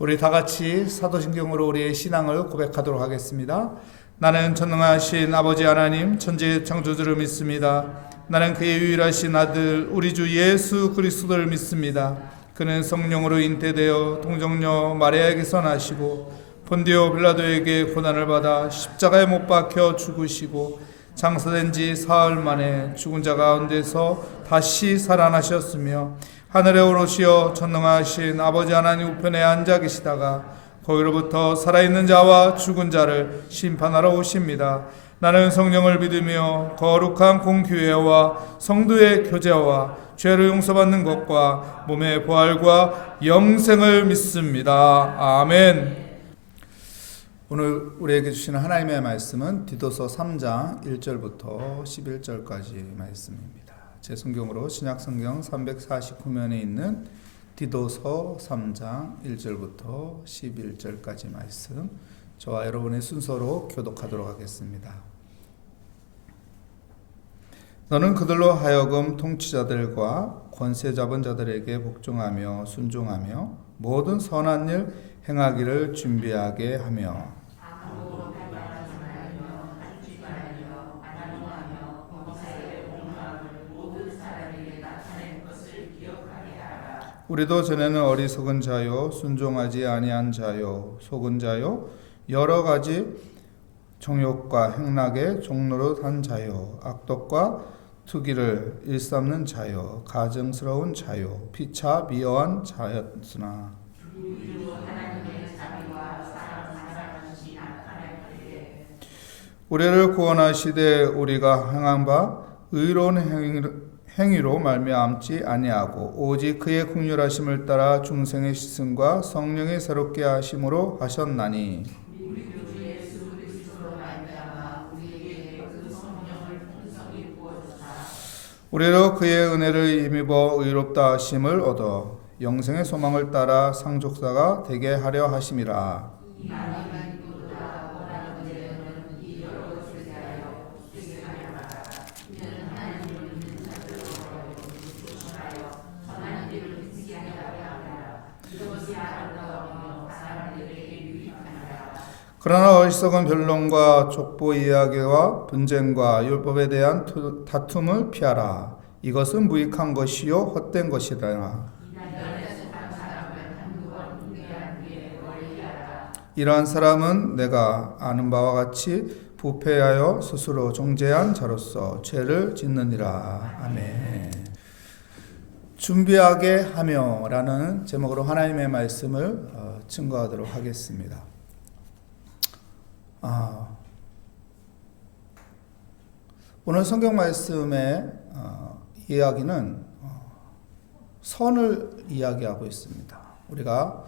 우리 다 같이 사도신경으로 우리의 신앙을 고백하도록 하겠습니다. 나는 전능하신 아버지 하나님 천지의 창조주를 믿습니다. 나는 그의 유일하신 아들 우리 주 예수 그리스도를 믿습니다. 그는 성령으로 잉태되어 동정녀 마리아에게서 나시고 본디오 빌라도에게 고난을 받아 십자가에 못 박혀 죽으시고 장사된 지 사흘 만에 죽은 자 가운데서 다시 살아나셨으며 하늘에 오르시어 전능하신 아버지 하나님 우편에 앉아 계시다가 거기로부터 살아있는 자와 죽은 자를 심판하러 오십니다. 나는 성령을 믿으며 거룩한 공교회와 성도의 교제와 죄를 용서받는 것과 몸의 부활과 영생을 믿습니다. 아멘. 오늘 우리에게 주시는 하나님의 말씀은 디도서 3장 1절부터 11절까지 말씀입니다. 제 성경으로 신약성경 349면에 있는 디도서 3장 1절부터 11절까지 말씀, 저와 여러분의 순서로 교독하도록 하겠습니다. 너는 그들로 하여금 통치자들과 권세 잡은 자들에게 복종하며 순종하며 모든 선한 일 행하기를 준비하게 하며 우리도 전에는 어리석은 자요 순종하지 아니한 자요 속은 자요 여러 가지 정욕과 행락의 종로로 한 자요 악독과 투기를 일삼는 자요 가증스러운 자요 피차 미워한 자였으나 우리를 구원하시되 우리가 행한 바 의로운 행위로 말미암지 아니하고 오직 그의 긍휼하심을 따라 중생의 시승과 성령의 새롭게 하심으로 하셨나니 우리로 그의 은혜를 힘입어 의롭다 하심을 얻어 영생의 소망을 따라 상속자가 되게 하려 하심이라. 그러나 어리석은 변론과 족보 이야기와 분쟁과 율법에 대한 다툼을 피하라. 이것은 무익한 것이요 헛된 것이라. 이러한 사람은 내가 아는 바와 같이 부패하여 스스로 정죄한 자로서 죄를 짓느니라. 아멘. 준비하게 하며 라는 제목으로 하나님의 말씀을 증거하도록 하겠습니다. 오늘 성경 말씀의 이야기는 선을 이야기하고 있습니다. 우리가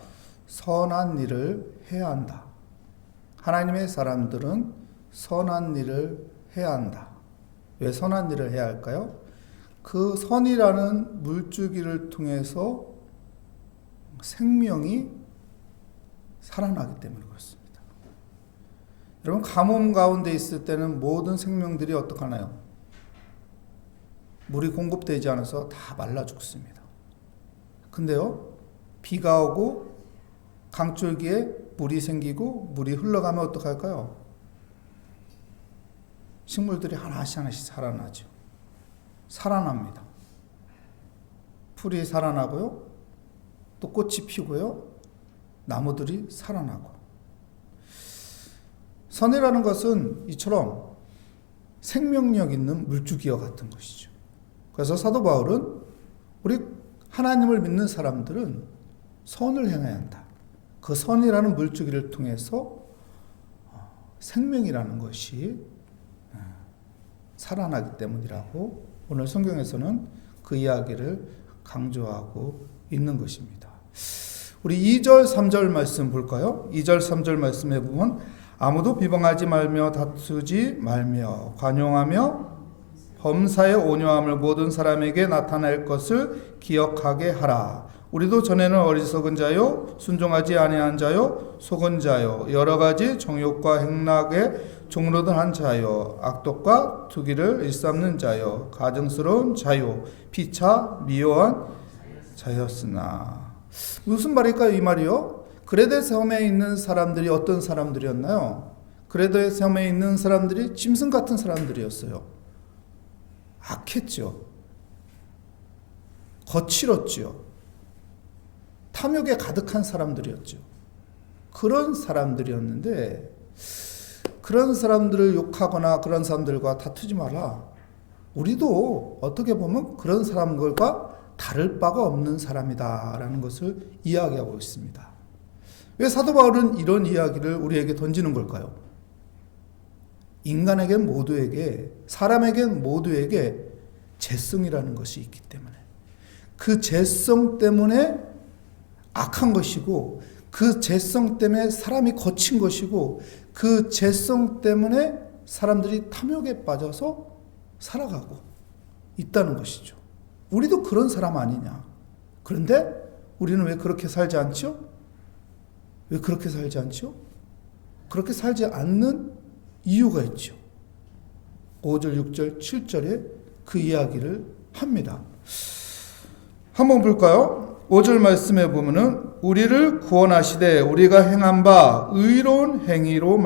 선한 일을 해야 한다. 하나님의 사람들은 선한 일을 해야 한다. 왜 선한 일을 해야 할까요? 그 선이라는 물줄기를 통해서 생명이 살아나기 때문에 그렇습니다. 여러분, 가뭄 가운데 있을 때는 모든 생명들이 어떡하나요? 물이 공급되지 않아서 다 말라 죽습니다. 근데요, 비가 오고 강줄기에 물이 생기고 물이 흘러가면 어떡할까요? 식물들이 하나씩 하나씩 살아나죠. 살아납니다. 풀이 살아나고요, 또 꽃이 피고요, 나무들이 살아나고. 선이라는 것은 이처럼 생명력 있는 물줄기와 같은 것이죠. 그래서 사도 바울은 우리 하나님을 믿는 사람들은 선을 행해야 한다. 그 선이라는 물줄기를 통해서 생명이라는 것이 살아나기 때문이라고 오늘 성경에서는 그 이야기를 강조하고 있는 것입니다. 우리 2절 3절 말씀 볼까요? 2절 3절 말씀에 보면 아무도 비방하지 말며 다투지 말며 관용하며 범사의 온유함을 모든 사람에게 나타낼 것을 기억하게 하라. 우리도 전에는 어리석은 자요 순종하지 아니한 자요 속은 자요 여러 가지 정욕과 행락에 종로든 한 자요 악독과 투기를 일삼는 자요 가증스러운 자요 피차 미워한 자였으나. 무슨 말일까요? 이 말이요? 그레데 섬에 있는 사람들이 어떤 사람들이었나요? 그레데 섬에 있는 사람들이 짐승 같은 사람들이었어요. 악했죠. 거칠었죠. 탐욕에 가득한 사람들이었죠. 그런 사람들이었는데 그런 사람들을 욕하거나 그런 사람들과 다투지 마라. 우리도 어떻게 보면 그런 사람들과 다를 바가 없는 사람이다라는 것을 이야기하고 있습니다. 왜 사도 바울은 이런 이야기를 우리에게 던지는 걸까요? 인간에게 모두에게, 사람에게 모두에게 죄성이라는 것이 있기 때문에, 그 죄성 때문에 악한 것이고, 그 죄성 때문에 사람이 거친 것이고, 그 죄성 때문에 사람들이 탐욕에 빠져서 살아가고 있다는 것이죠. 우리도 그런 사람 아니냐. 그런데 우리는 왜 그렇게 살지 않죠? 왜 그렇게 살지 않죠? 그렇게 살지 않는 이유가 있죠. 5절, 6절, 7절에 그 이야기를 합니다. 한번 볼까요? 5절 말씀에 보면은 우리를 구원하시되 우리가 행한 바 의로운 행위로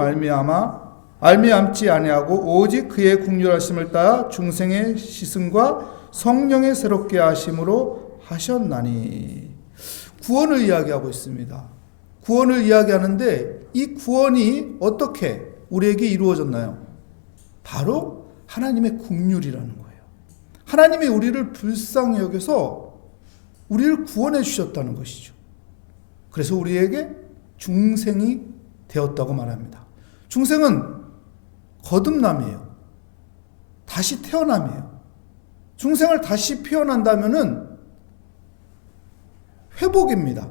말미암지 아니하고 오직 그의 긍휼하심을 따라 중생의 시승과 성령의 새롭게 하심으로 하셨나니. 구원을 이야기하고 있습니다. 구원을 이야기하는데 이 구원이 어떻게 우리에게 이루어졌나요? 바로 하나님의 긍휼이라는 거예요. 하나님이 우리를 불쌍히 여겨서 우리를 구원해 주셨다는 것이죠. 그래서 우리에게 중생이 되었다고 말합니다. 중생은 거듭남이에요. 다시 태어남이에요. 중생을 다시 피어난다면은 회복입니다.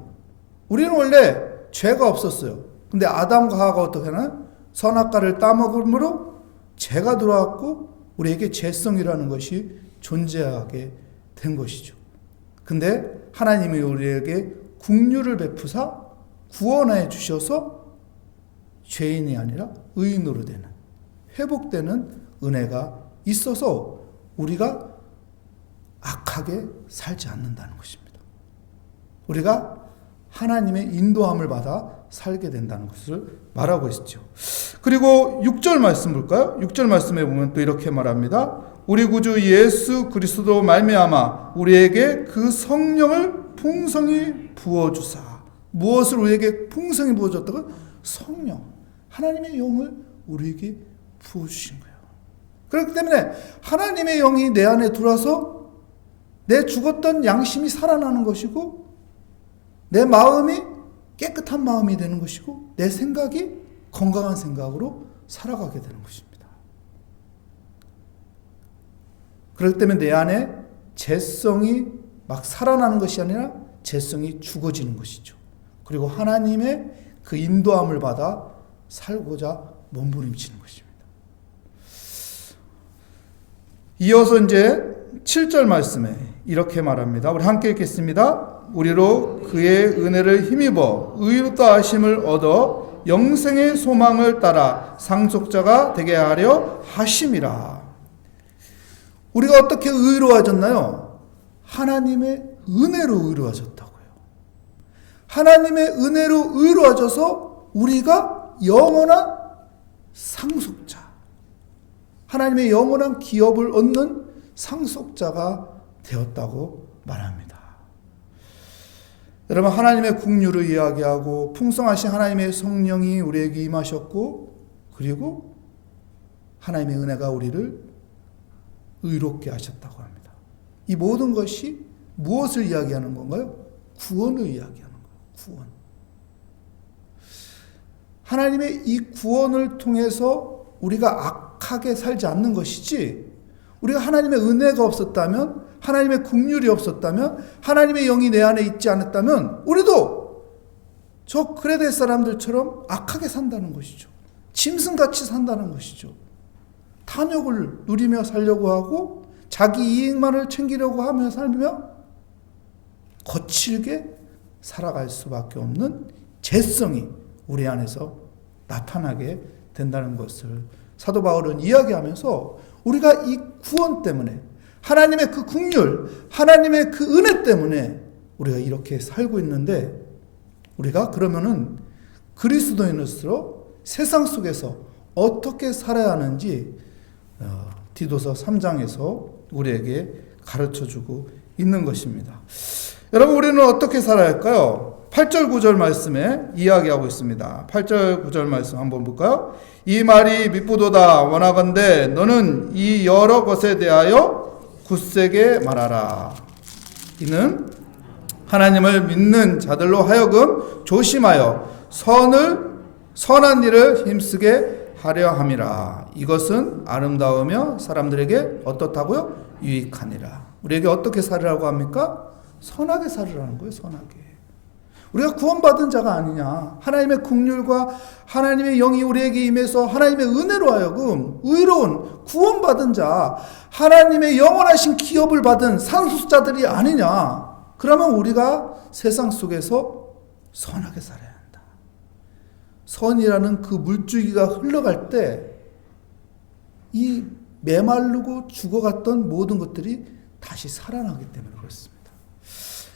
우리는 원래 죄가 없었어요. 근데 아담과 하와가 어떻게 하나요? 선악과를 따먹음으로 죄가 들어왔고 우리에게 죄성이라는 것이 존재하게 된 것이죠. 근데 하나님이 우리에게 긍휼을 베푸사 구원해 주셔서 죄인이 아니라 의인으로 되는, 회복되는 은혜가 있어서 우리가 악하게 살지 않는다는 것입니다. 우리가 하나님의 인도함을 받아 살게 된다는 것을 말하고 있죠. 그리고 6절 말씀 볼까요? 6절 말씀에 보면 또 이렇게 말합니다. 우리 구주 예수 그리스도 말미암아 우리에게 그 성령을 풍성히 부어주사. 무엇을 우리에게 풍성히 부어줬다고? 성령, 하나님의 영을 우리에게 부어주신 거예요. 그렇기 때문에 하나님의 영이 내 안에 들어와서 내 죽었던 양심이 살아나는 것이고, 내 마음이 깨끗한 마음이 되는 것이고, 내 생각이 건강한 생각으로 살아가게 되는 것입니다. 그렇기 때문에 내 안에 죄성이 막 살아나는 것이 아니라 죄성이 죽어지는 것이죠. 그리고 하나님의 그 인도함을 받아 살고자 몸부림치는 것입니다. 이어서 이제 7절 말씀에 이렇게 말합니다. 우리 함께 읽겠습니다. 우리로 그의 은혜를 힘입어 의롭다 하심을 얻어 영생의 소망을 따라 상속자가 되게 하려 하심이라. 우리가 어떻게 의로워졌나요? 하나님의 은혜로 의로워졌다고요. 하나님의 은혜로 의로워져서 우리가 영원한 상속자, 하나님의 영원한 기업을 얻는 상속자가 되었다고 말합니다. 여러분, 하나님의 긍휼을 이야기하고 풍성하신 하나님의 성령이 우리에게 임하셨고, 그리고 하나님의 은혜가 우리를 의롭게 하셨다고 합니다. 이 모든 것이 무엇을 이야기하는 건가요? 구원을 이야기하는 거예요. 구원. 하나님의 이 구원을 통해서 우리가 악하게 살지 않는 것이지, 우리가 하나님의 은혜가 없었다면, 하나님의 긍휼이 없었다면, 하나님의 영이 내 안에 있지 않았다면 우리도 저 그레데 사람들처럼 악하게 산다는 것이죠. 짐승같이 산다는 것이죠. 탐욕을 누리며 살려고 하고 자기 이익만을 챙기려고 하며 살며 거칠게 살아갈 수밖에 없는 죄성이 우리 안에서 나타나게 된다는 것을 사도 바울은 이야기하면서, 우리가 이 구원 때문에, 하나님의 그 긍휼, 하나님의 그 은혜 때문에 우리가 이렇게 살고 있는데, 우리가 그러면은 그리스도인으로서 세상 속에서 어떻게 살아야 하는지 디도서 3장에서 우리에게 가르쳐주고 있는 것입니다. 여러분, 우리는 어떻게 살아야 할까요? 8절 9절 말씀에 이야기하고 있습니다. 8절 9절 말씀 한번 볼까요? 이 말이 미쁘도다. 원하건대 너는 이 여러 것에 대하여 굳세게 말하라. 이는 하나님을 믿는 자들로 하여금 조심하여 선한 일을 힘쓰게 하려 함이라. 이것은 아름다우며 사람들에게 어떻다고요? 유익하니라. 우리에게 어떻게 살으라고 합니까? 선하게 살으라는 거예요. 선하게. 우리가 구원받은 자가 아니냐. 하나님의 긍휼과 하나님의 영이 우리에게 임해서 하나님의 은혜로 하여금 의로운 구원받은 자, 하나님의 영원하신 기업을 받은 상속자들이 아니냐. 그러면 우리가 세상 속에서 선하게 살아야 한다. 선이라는 그 물줄기가 흘러갈 때 이 메마르고 죽어갔던 모든 것들이 다시 살아나기 때문에 그렇습니다.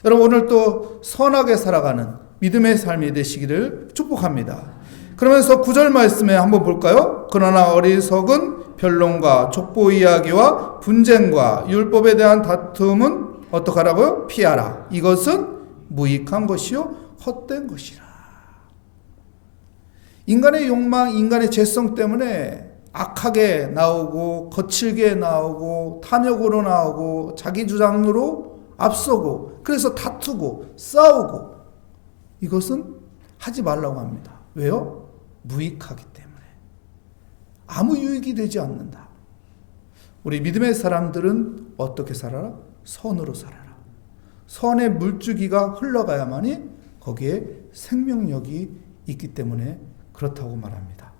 여러분, 오늘 또 선하게 살아가는 믿음의 삶이 되시기를 축복합니다. 그러면서 9절 말씀에 한번 볼까요? 그러나 어리석은 변론과 족보 이야기와 분쟁과 율법에 대한 다툼은 어떡하라고요? 피하라. 이것은 무익한 것이요 헛된 것이라. 인간의 욕망, 인간의 죄성 때문에 악하게 나오고 거칠게 나오고 탐욕으로 나오고 자기 주장으로 앞서고 그래서 다투고 싸우고 이것은 하지 말라고 합니다. 왜요? 무익하기 때문에. 아무 유익이 되지 않는다. 우리 믿음의 사람들은 어떻게 살아라? 선으로 살아라. 선의 물줄기가 흘러가야만이 거기에 생명력이 있기 때문에 그렇다고 말합니다.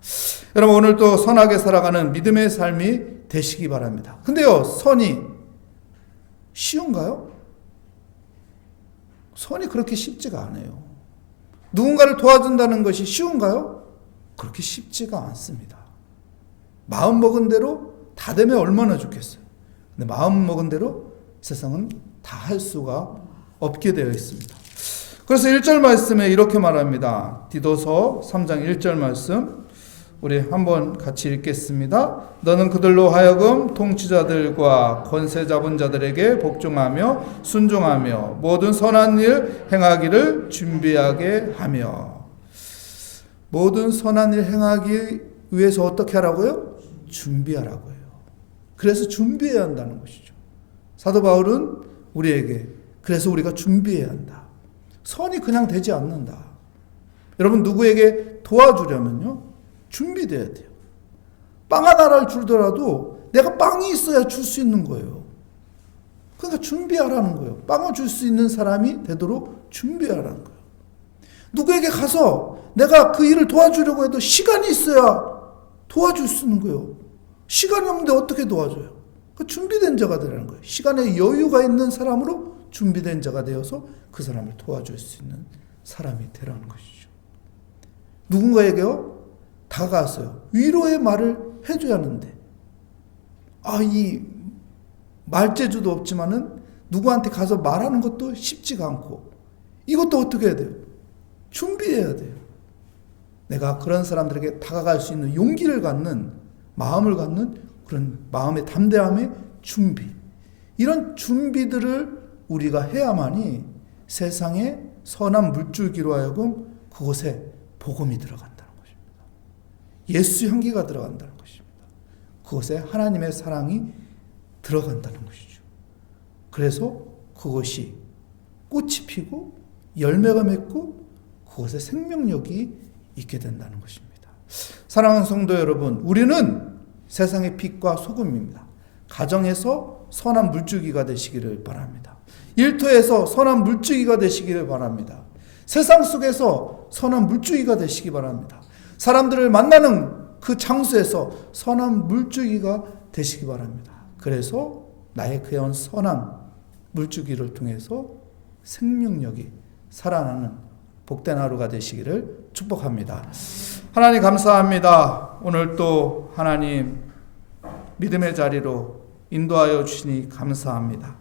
여러분, 오늘 또 선하게 살아가는 믿음의 삶이 되시기 바랍니다. 근데요, 선이 쉬운가요? 선이 그렇게 쉽지가 않아요. 누군가를 도와준다는 것이 쉬운가요? 그렇게 쉽지가 않습니다. 마음 먹은 대로 다 되면 얼마나 좋겠어요. 근데 마음 먹은 대로 세상은 다 할 수가 없게 되어 있습니다. 그래서 1절 말씀에 이렇게 말합니다. 디도서 3장 1절 말씀 우리 한번 같이 읽겠습니다. 너는 그들로 하여금 통치자들과 권세 잡은 자들에게 복종하며 순종하며 모든 선한 일 행하기를 준비하게 하며. 모든 선한 일 행하기 위해서 어떻게 하라고요? 준비하라고요. 그래서 준비해야 한다는 것이죠. 사도 바울은 우리에게 그래서 우리가 준비해야 한다. 선이 그냥 되지 않는다. 여러분, 누구에게 도와주려면요 준비돼야 돼요. 빵 하나를 주더라도 내가 빵이 있어야 줄 수 있는 거예요. 그러니까 준비하라는 거예요. 빵을 줄 수 있는 사람이 되도록 준비하라는 거예요. 누구에게 가서 내가 그 일을 도와주려고 해도 시간이 있어야 도와줄 수 있는 거예요. 시간이 없는데 어떻게 도와줘요? 그 준비된 자가 되라는 거예요. 시간에 여유가 있는 사람으로 준비된 자가 되어서 그 사람을 도와줄 수 있는 사람이 되라는 것이죠. 누군가에게요 다가가서요 위로의 말을 해줘야 하는데 이 말재주도 없지만은 누구한테 가서 말하는 것도 쉽지가 않고 이것도 어떻게 해야 돼요? 준비해야 돼요. 내가 그런 사람들에게 다가갈 수 있는 용기를 갖는 마음을 갖는 그런 마음의 담대함의 준비, 이런 준비들을 우리가 해야만이 세상에 선한 물줄기로 하여금 그곳에 복음이 들어간다는 것입니다. 예수 향기가 들어간다는 것입니다. 그곳에 하나님의 사랑이 들어간다는 것이죠. 그래서 그것이 꽃이 피고 열매가 맺고 그것에 생명력이 있게 된다는 것입니다. 사랑하는 성도 여러분, 우리는 세상의 빛과 소금입니다. 가정에서 선한 물줄기가 되시기를 바랍니다. 일터에서 선한 물줄기가 되시기를 바랍니다. 세상 속에서 선한 물줄기가 되시기 바랍니다. 사람들을 만나는 그 장소에서 선한 물줄기가 되시기 바랍니다. 그래서 나의 그 선한 물줄기를 통해서 생명력이 살아나는 복된 하루가 되시기를 축복합니다. 하나님 감사합니다. 오늘 또 하나님 믿음의 자리로 인도하여 주시니 감사합니다.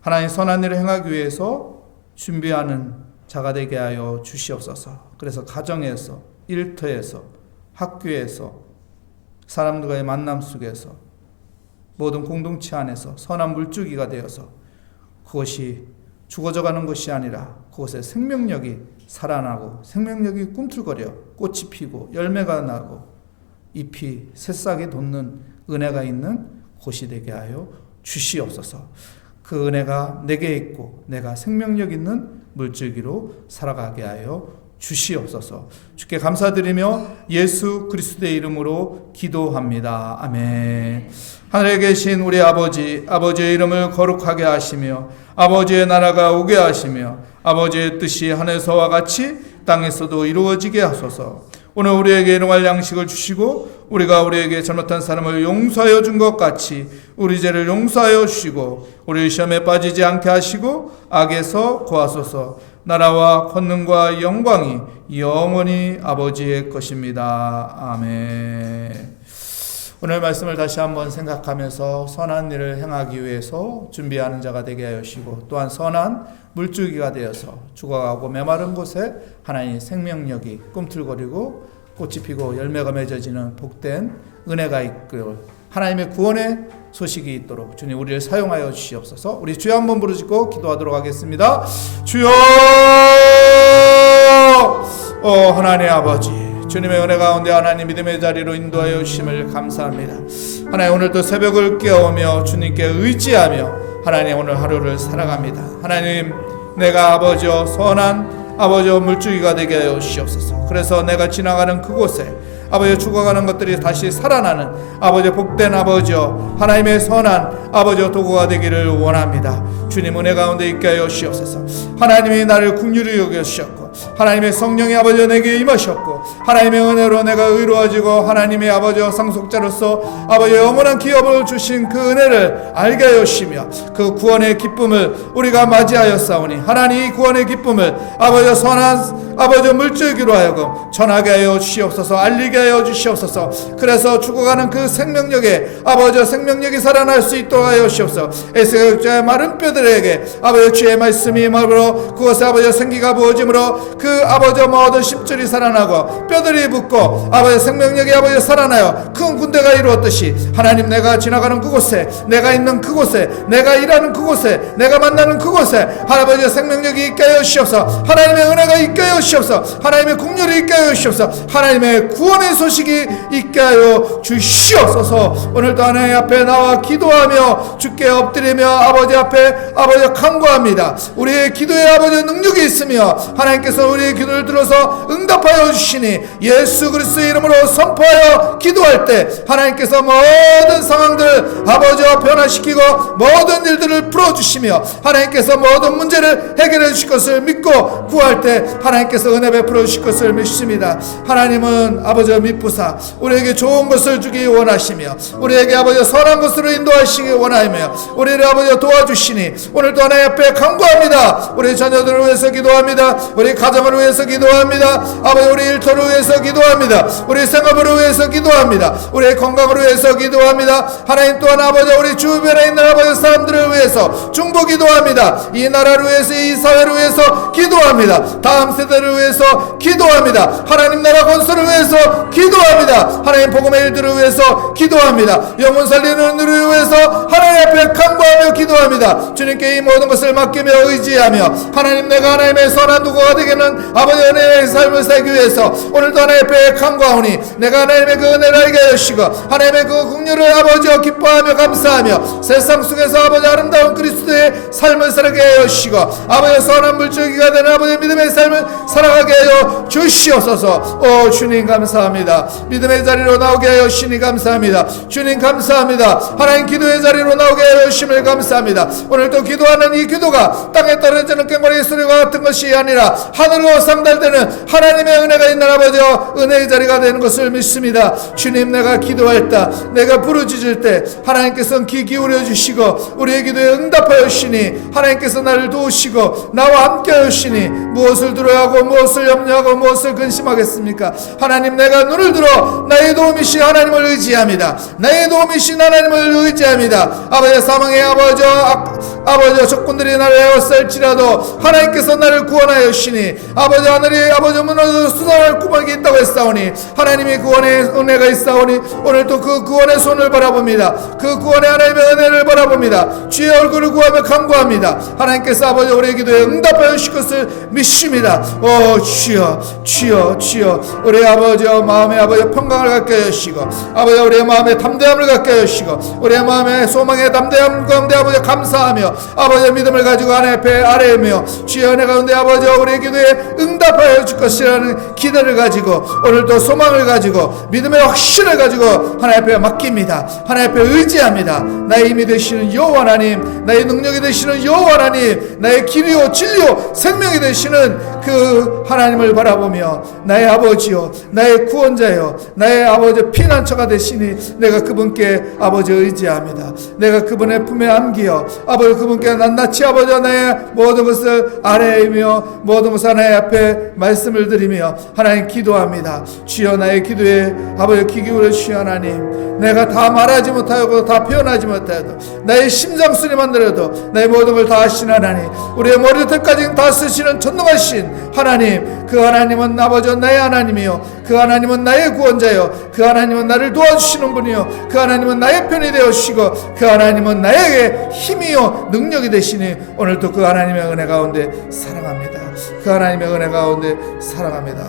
하나님 선한 일을 행하기 위해서 준비하는 자가 되게 하여 주시옵소서. 그래서 가정에서, 일터에서, 학교에서, 사람들과의 만남 속에서, 모든 공동체 안에서 선한 물줄기가 되어서 그것이 죽어져가는 것이 아니라 그것에 생명력이 살아나고 생명력이 꿈틀거려 꽃이 피고 열매가 나고 잎이 새싹이 돋는 은혜가 있는 곳이 되게 하여 주시옵소서. 그 은혜가 내게 있고 내가 생명력 있는 물줄기로 살아가게 하여 주시옵소서. 주께 감사드리며 예수 그리스도의 이름으로 기도합니다. 아멘. 하늘에 계신 우리 아버지, 아버지의 이름을 거룩하게 하시며 아버지의 나라가 오게 하시며 아버지의 뜻이 하늘에서와 같이 땅에서도 이루어지게 하소서. 오늘 우리에게 일용할 양식을 주시고 우리가 우리에게 잘못한 사람을 용서하여 준 것 같이 우리 죄를 용서하여 주시고 우리 시험에 빠지지 않게 하시고 악에서 구하소서. 나라와 권능과 영광이 영원히 아버지의 것입니다. 아멘. 오늘 말씀을 다시 한번 생각하면서 선한 일을 행하기 위해서 준비하는 자가 되게 하시고 또한 선한 물줄기가 되어서 죽어가고 메마른 곳에 하나님의 생명력이 꿈틀거리고 꽃이 피고 열매가 맺어지는 복된 은혜가 있고 하나님의 구원의 소식이 있도록 주님 우리를 사용하여 주시옵소서. 우리 주여 한번 부르짖고 기도하도록 하겠습니다. 주여 하나님 아버지, 주님의 은혜 가운데 하나님 믿음의 자리로 인도하여 주심을 감사합니다. 하나님 오늘도 새벽을 깨우며 주님께 의지하며 하나님 오늘 하루를 살아갑니다. 하나님 내가 아버지여 선한 아버지여 물줄기가 되게 하여 주시옵소서. 그래서 내가 지나가는 그곳에 아버지 죽어가는 것들이 다시 살아나는 아버지 복된 아버지여 하나님의 선한 아버지여 도구가 되기를 원합니다. 주님 은혜 가운데 있게 하여 주시옵소서. 하나님이 나를 긍휼히 여겨주셨고 하나님의 성령이 아버지여 내게 임하셨고 하나님의 은혜로 내가 의로워지고 하나님의 아버지여 상속자로서 아버지의 영원한 기업을 주신 그 은혜를 알게 하여 주시며 그 구원의 기쁨을 우리가 맞이하였사오니 하나님 이 구원의 기쁨을 아버지여 선한 아버지여 물줄기로 하여금 전하게 하여 주시옵소서. 알리게 하여 주시옵소서. 그래서 죽어가는 그 생명력에 아버지여 생명력이 살아날 수 있도록 하여 주시옵소서. 에스겔자의 마른 뼈들에게 아버지여 주의 말씀이 임함으로 그것에 아버지여 생기가 부어짐으로 그 아버지여 모든 심줄이 살아나고 뼈들이 붙고 아버지여 생명력이 아버지여 살아나요 큰 군대가 이루었듯이 하나님 내가 지나가는 그곳에 내가 있는 그곳에 내가 일하는 그곳에 내가 만나는 그곳에 아버지여 생명력이 있게 하여 주시옵소서. 하나님의 은혜가 있게 하여 주시옵소서. 하나님의 긍휼이 있게 하여 주시옵소서. 하나님의 구원의 소식이 있게 하여 주시옵소서. 오늘도 하나님 앞에 나와 기도하며 주께 엎드리며 아버지 앞에 아버지 간구합니다. 우리의 기도에 아버지 능력이 있으며 하나님께서 우리의 기도를 들어서 응답하여 주시니 예수 그리스도의 이름으로 선포하여 기도할 때 하나님께서 모든 상황들 아버지와 변화시키고 모든 일들을 풀어주시며 하나님께서 모든 문제를 해결해 주실 것을 믿고 구할 때 하나님께서 은혜 베풀어 주실 것을 믿습니다. 하나님은 아버지와 믿부사 우리에게 좋은 것을 주기 원하시며 우리에게 아버지 선한 것으로 인도하시기 원하며 우리를 아버지 도와주시니 오늘도 하나님 앞에 간구합니다. 우리 자녀들을 위해서 기도합니다. 우리 가정을 위해서 기도합니다. 아버지 우리 일터를 위해서 기도합니다. 우리 생업을 위해서 기도합니다. 우리의 건강을 위해서 기도합니다. 하나님 또한 아버지 우리 주변에 있는 아버지 사람들을 위해서 중보 기도합니다. 이 나라를 위해서 이 사회를 위해서 기도합니다. 다음 세대를 위해서 기도합니다. 하나님 나라 건설을 위해서 기도합니다. 하나님 복음의 일들을 위해서 기도합니다. 영혼 살리는 일을 위해서 하나님 앞에 간구하며 기도합니다. 주님께 이 모든 것을 맡기며 의지하며 하나님 내가 하나님의 선한 도구가 되기는 아버지 은혜의 삶을 살기 위해서 오늘도 하나님 앞에 간구하오니 내가 하나님의 그 은혜를 알게 하여 주시고 하나님의 그 긍휼을 아버지와 기뻐하며 감사하며 세상 속에서 아버지 아름다운 그리스도의 삶을 살게 하여 주시고 아버지 선한 물줄기가 되는 아버지 믿음의 삶을 살아가게 하여 주시옵소서. 오 주님 감사합니다. 믿음의 자리로 나오게 하여 주시니 감사합니다. 주님 감사합니다. 하나님 기도의 자리로 나오게 하여 주심을 감사합니다. 오늘도 기도하는 이 기도가 땅에 떨어지는 꽹과리 소리와 같은 것이 아니라 하늘로 상달되는 하나님의 은혜가 있는 아버지와 은혜의 자리가 되는 것을 믿습니다. 주님 내가 기도할 때 내가 부르짖을 때 하나님께서는 귀 기울여 주시고 우리의 기도에 응답하여 주시니 하나님께서 나를 도우시고 나와 함께 하여 주시니 무엇을 두려워하고 염려하고 무엇을 염려하고 무엇을 근심하겠습니까? 하나님, 내가 눈을 들어 나의 도움이신 하나님을 의지합니다. 나의 도움이신 하나님을 의지합니다. 아버지, 사망의 아버지와 아버지 조건들이 나를 에워쌀지라도 하나님께서 나를 구원하였으니 아버지 하늘이 아버지 문으로 수상할 구멍이 있다고 했사오니 하나님이 구원의 은혜가 있사오니 오늘 또 그 구원의 손을 바라봅니다. 그 구원의 하나님의 은혜를 바라봅니다. 주의 얼굴을 구하며 간구합니다. 하나님께서 아버지 우리의 기도에 응답하여 주실 것을 믿습니다. 주여 주여 주여 우리 아버지 마음에 아버지 평강을 갖게 하시고 아버지 우리의 마음에 담대함을 갖게 하시고 우리의 마음에 소망의 담대함 가운데 아버지 감사하며 아버지 믿음을 가지고 하나님 앞에 아뢰며 주의 은혜 가운데 아버지 우리의 기도에 응답하여 줄 것이라는 기대를 가지고 오늘도 소망을 가지고 믿음의 확신을 가지고 하나님 앞에 맡깁니다. 하나님 앞에 의지합니다. 나의 힘이 되시는 여호와 하나님, 나의 능력이 되시는 여호와 하나님, 나의 길이요 진리요 생명이 되시는 그 하나님을 바라보며 나의 아버지요 나의 구원자요 나의 아버지 피난처가 되시니 내가 그분께 아버지 의지합니다. 내가 그분의 품에 안기어 아버지 그분께 낱낱이 아버지 나의 모든 것을 아뢰며 모든 것을 하나님 앞에 말씀을 드리며 하나님 기도합니다. 주여 나의 기도에 아버지 귀 기울여 주시오. 하나님 내가 다 말하지 못하고 다 표현하지 못하여도 나의 심장소리만 들어도 나의 모든 걸 다 하시는 하나님, 우리의 머리끝까지 다 쓰시는 전능하신 하나님, 그 하나님은 아버지 나의 하나님이요 그 하나님은 나의 구원자요 그 하나님은 나를 도와주시는 분이요 그 하나님은 나의 편이 되어주시고 그 하나님은 나에게 힘이요 능력이 되시니 오늘도 그 하나님의 은혜 가운데 사랑합니다. 그 하나님의 은혜 가운데 사랑합니다.